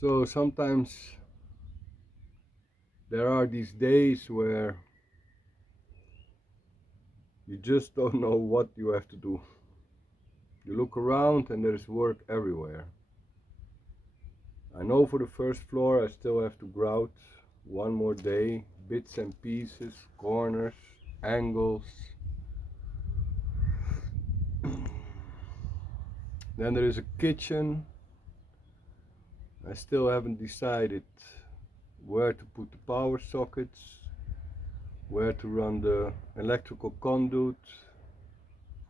So sometimes there are these days where you just don't know what you have to do. You look around and there's work everywhere. I know for the first floor I still have to grout one more day, bits and pieces, corners, angles. Then there is a kitchen. I still haven't decided where to put the power sockets, where to run the electrical conduit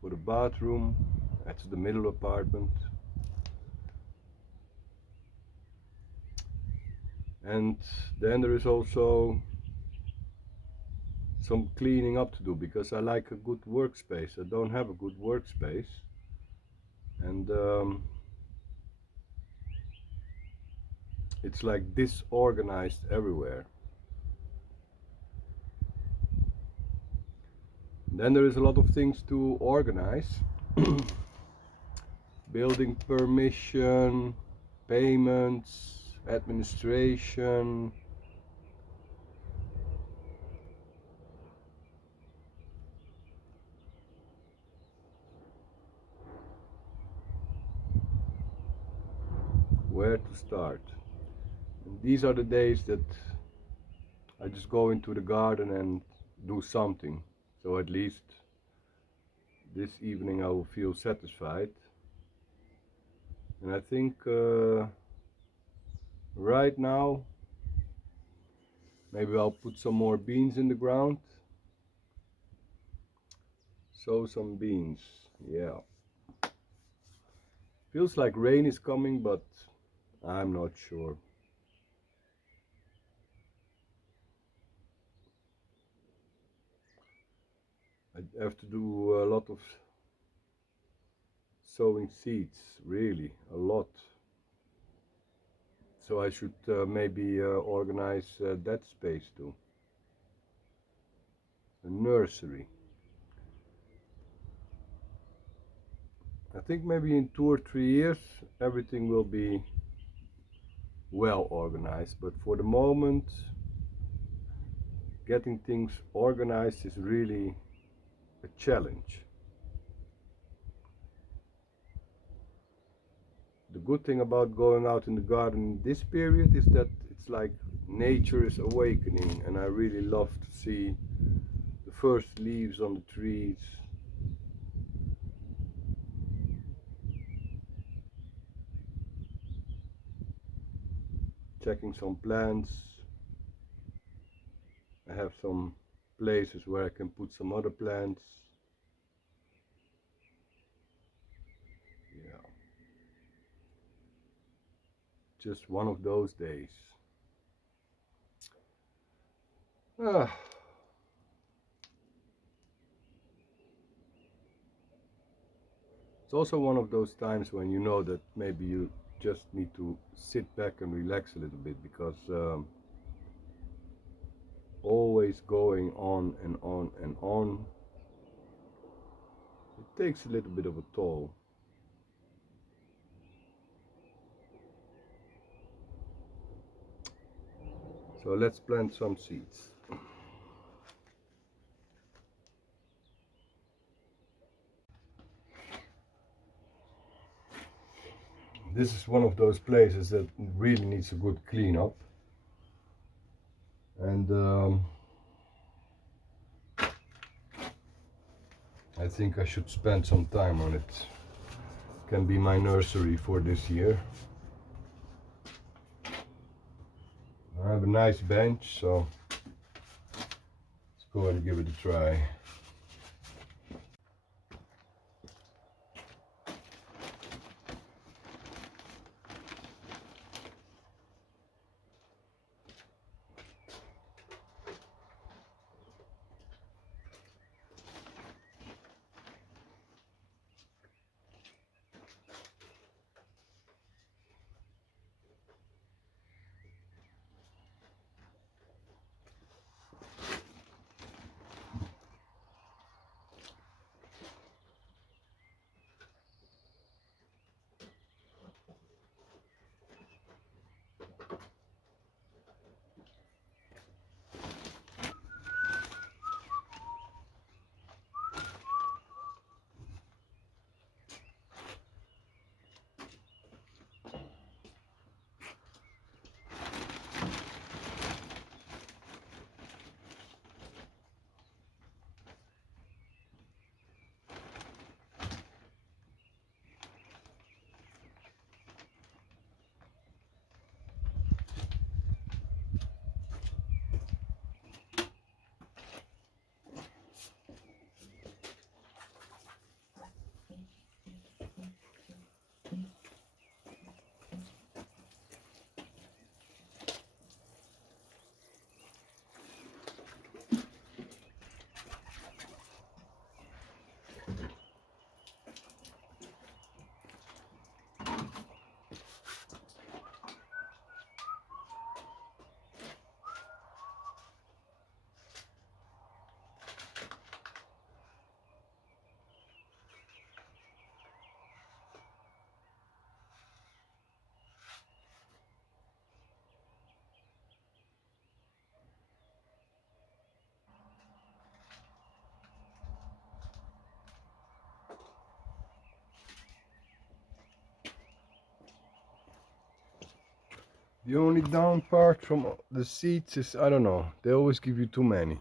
for the bathroom. That's the middle apartment. And then there is also some cleaning up to do, because I like a good workspace. I don't have a good workspace, and it's like disorganized everywhere. Then there is a lot of things to organize. Building permission, payments, administration. Where to start? And these are the days that I just go into the garden and do something. So at least this evening I will feel satisfied. And I think right now maybe I'll put some more beans in the ground. Sow some beans, yeah. Feels like rain is coming, but I'm not sure. I have to do a lot of sowing seeds, really, a lot. So I should maybe organize that space too. A nursery. I think maybe in 2 or 3 years everything will be well organized, but for the moment getting things organized is really a challenge. The good thing about going out in the garden this period is that it's like nature is awakening, and I really love to see the first leaves on the trees. Checking some plants. I have some places where I can put some other plants. Yeah. Just one of those days. Ah. It's also one of those times when you know that maybe you just need to sit back and relax a little bit, because always going on and on and on, it takes a little bit of a toll. So let's plant some seeds. This is one of those places that really needs a good cleanup, and I think I should spend some time on it. Can be my nursery for this year. I have a nice bench, so let's go and give it a try. The only down part from the seeds is, I don't know, they always give you too many.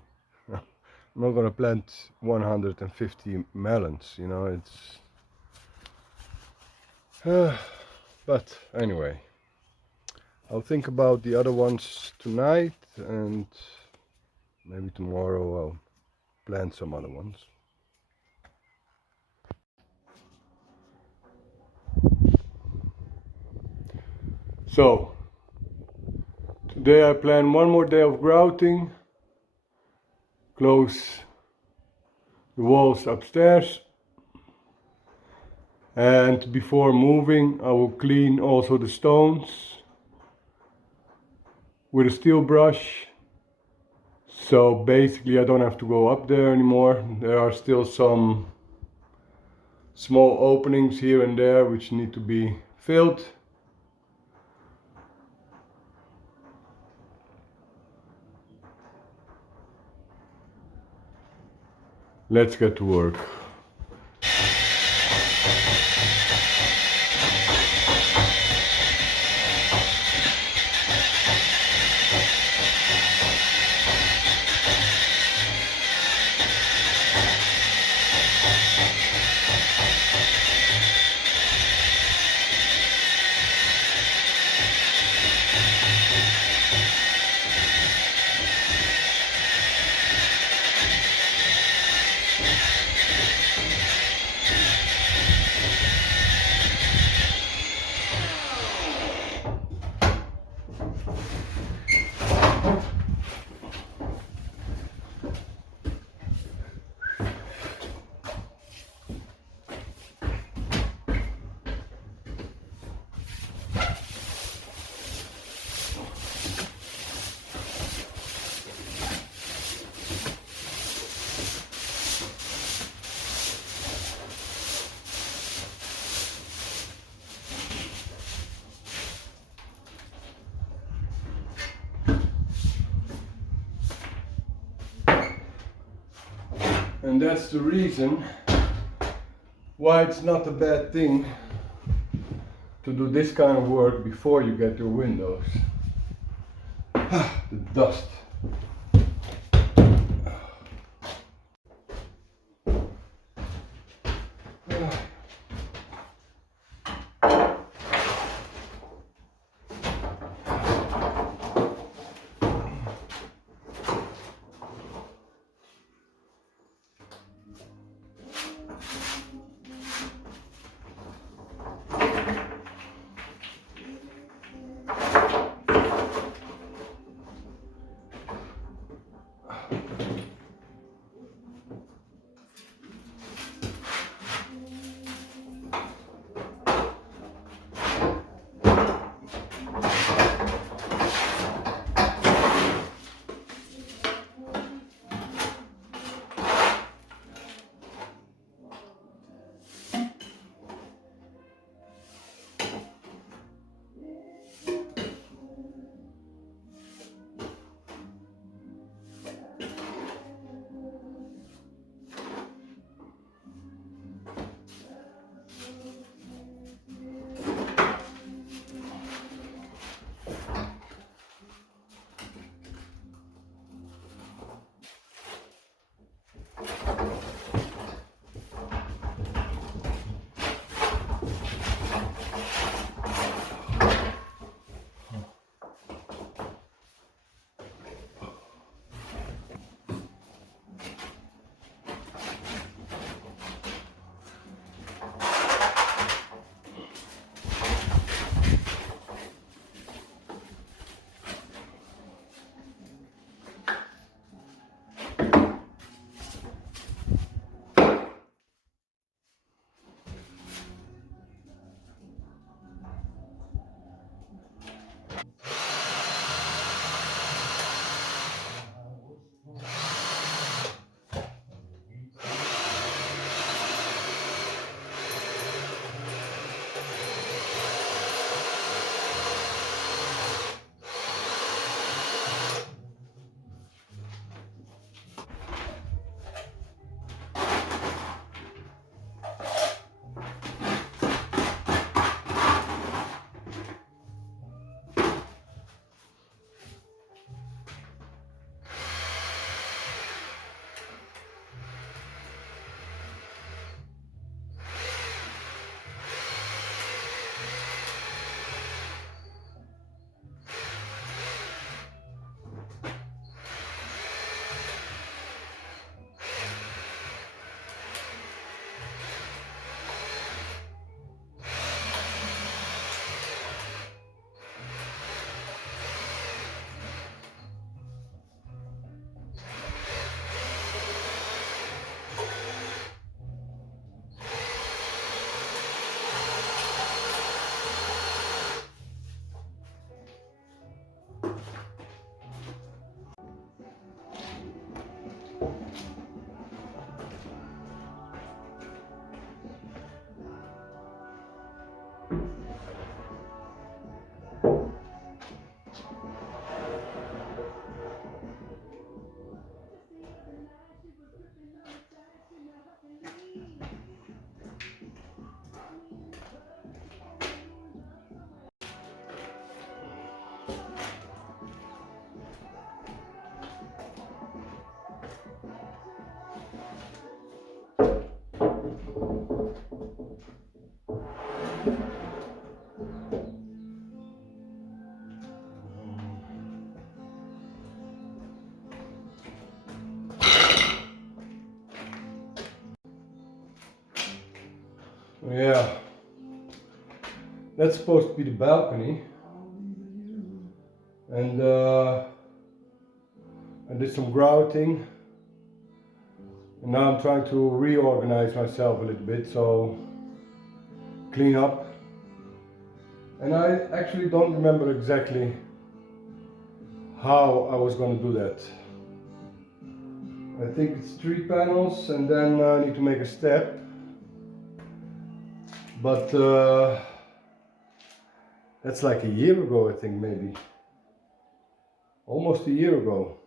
I'm not gonna plant 150 melons, you know, it's... but anyway, I'll think about the other ones tonight, and maybe tomorrow I'll plant some other ones. So, today I plan one more day of grouting, close the walls upstairs, and before moving I will clean also the stones with a steel brush. So basically I don't have to go up there anymore. There are still some small openings here and there which need to be filled. Let's get to work. And that's the reason why it's not a bad thing to do this kind of work before you get your windows. The dust. Yeah, that's supposed to be the balcony, and I did some grouting, and now I'm trying to reorganize myself a little bit, so clean up. And I actually don't remember exactly how I was going to do that. I think it's 3 panels, and then I need to make a step, but that's like a year ago, I think, maybe almost a year ago.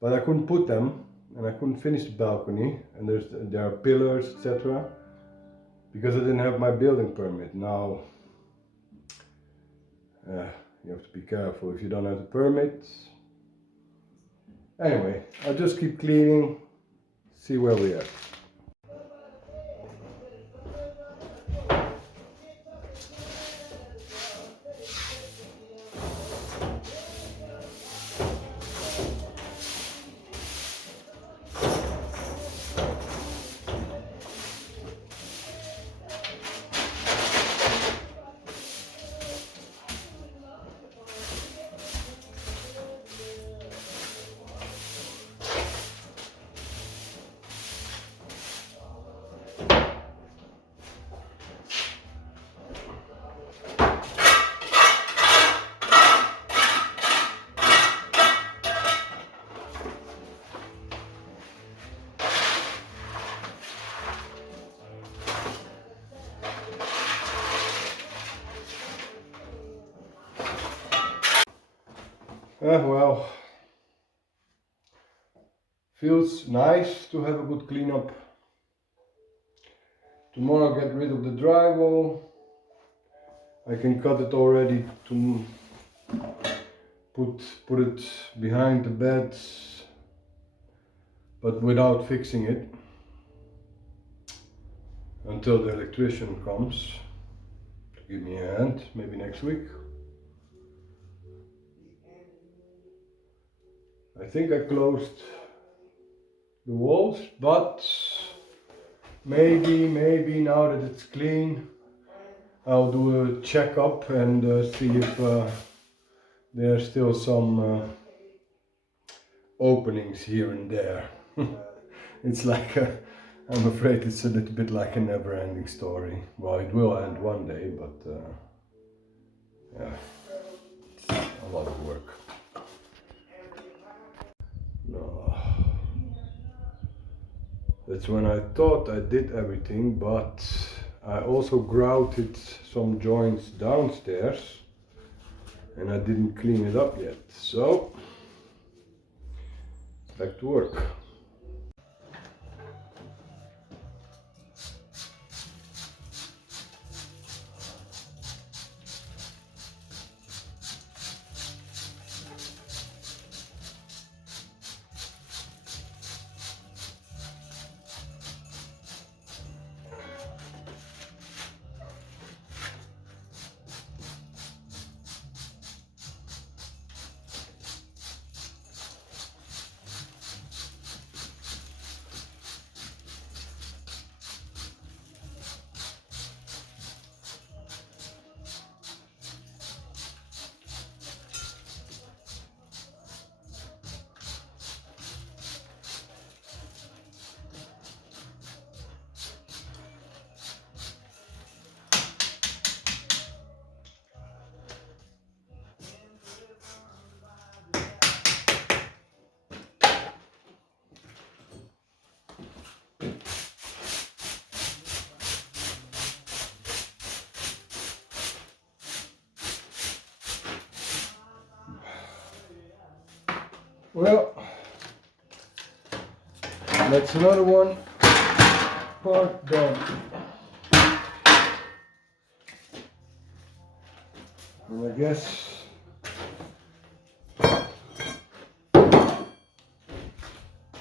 But I couldn't put them, and I couldn't finish the balcony, and there are pillars, etc., because I didn't have my building permit. Now you have to be careful if you don't have the permit. Anyway, I'll just keep cleaning, see where we are. Well, feels nice to have a good cleanup. Tomorrow I'll get rid of the drywall. I can cut it already to put it behind the beds, but without fixing it until the electrician comes to give me a hand, maybe next week. I think I closed the walls, but maybe now that it's clean, I'll do a checkup and see if there are still some openings here and there. It's like I'm afraid it's a little bit like a never-ending story. Well, it will end one day, but yeah, it's a lot of work. No. That's when I thought I did everything, but I also grouted some joints downstairs and I didn't clean it up yet. So, back to work. Well, that's another one part done. And I guess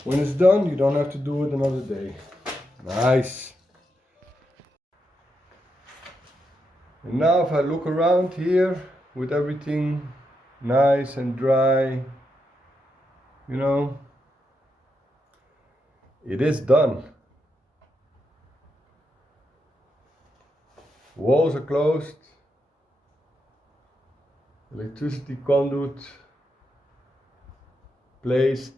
when it's done, you don't have to do it another day. Nice. And now if I look around here with everything nice and dry, you know, it is done. Walls are closed. Electricity conduit placed.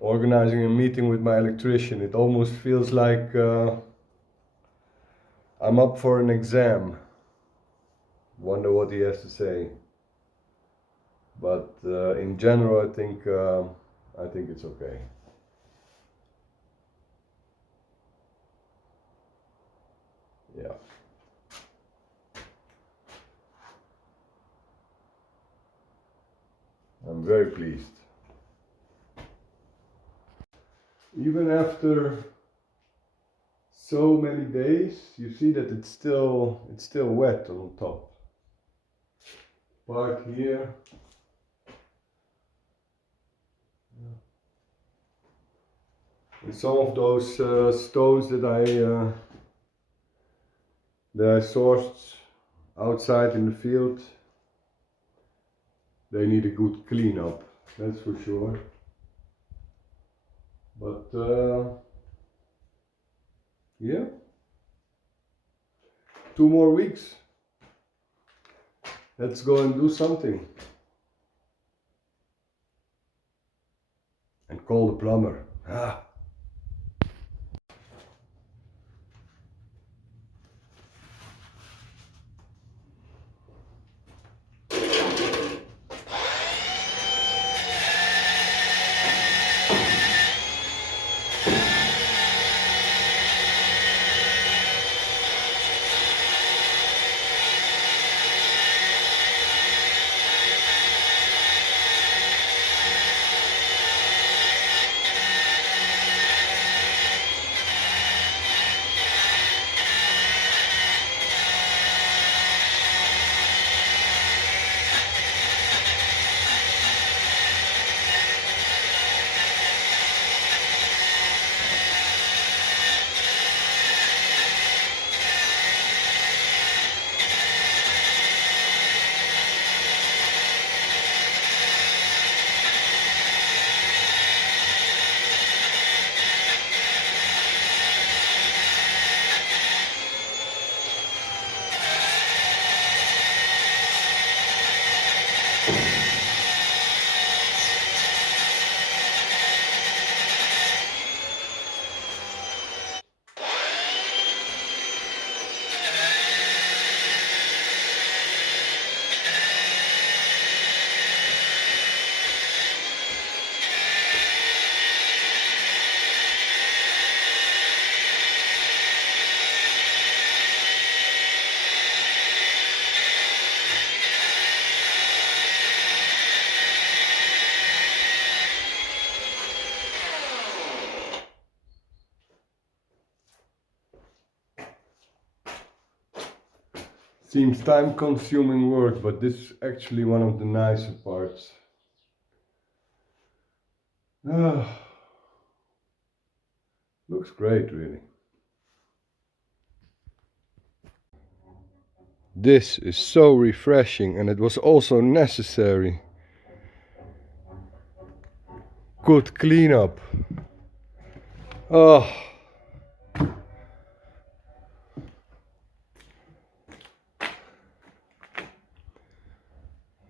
Organizing a meeting with my electrician. It almost feels like I'm up for an exam. Wonder what he has to say. But in general, I think it's okay. Yeah. I'm very pleased. Even after so many days, you see that it's still wet on top. Part here. And some of those stones that I sourced outside in the field, they need a good cleanup, that's for sure. But yeah, 2 more weeks. Let's go and do something. And call the plumber. Ah. Seems time-consuming work, but this is actually one of the nicer parts. Ah, looks great, really. This is so refreshing, and it was also necessary. Good cleanup. Oh.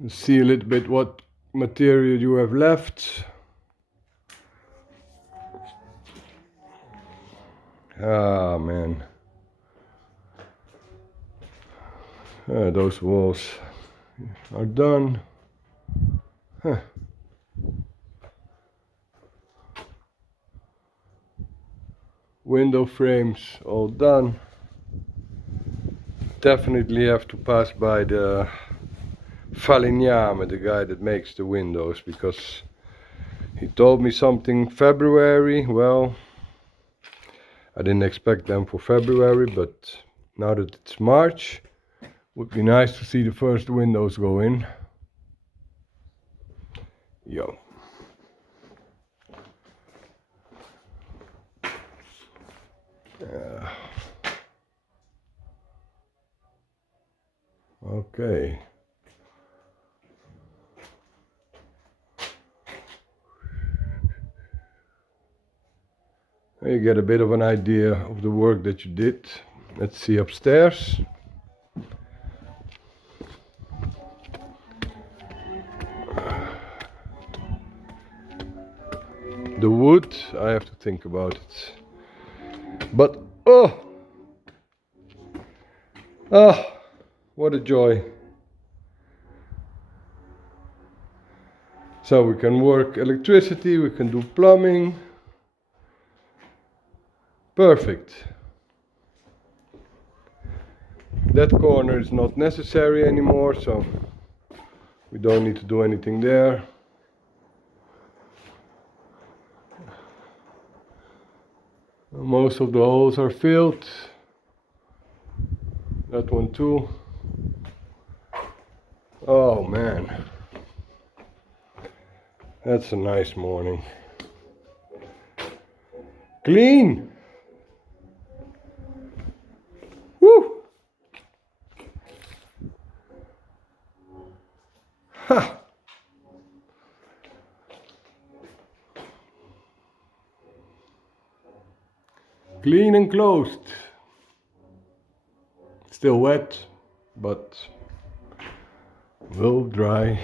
See a little bit what material you have left. Ah, man. Those walls are done. Huh. Window frames all done. Definitely have to pass by the Falegname, the guy that makes the windows, because he told me something February. Well, I didn't expect them for February, but now that it's March, would be nice to see the first windows go in. Yo. Okay. You get a bit of an idea of the work that you did. Let's see upstairs. The wood, I have to think about it. But oh, what a joy. So we can work electricity, we can do plumbing. Perfect. That corner is not necessary anymore, so we don't need to do anything there. Most of the holes are filled. That one too. Oh man, that's a nice morning. Clean! Woo! Ha! Clean and closed. Still wet, but will dry.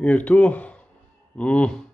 Here too. Mm.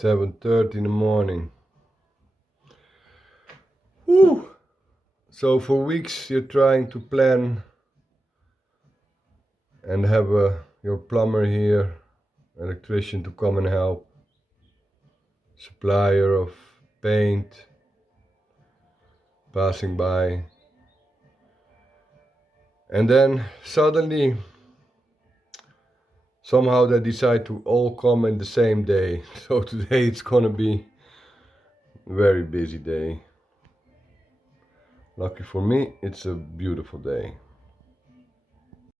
7:30 in the morning. Woo! So for weeks you're trying to plan and have your plumber here, electrician to come and help, supplier of paint passing by, and then suddenly somehow they decide to all come in the same day. So today it's gonna be a very busy day. Lucky for me, it's a beautiful day.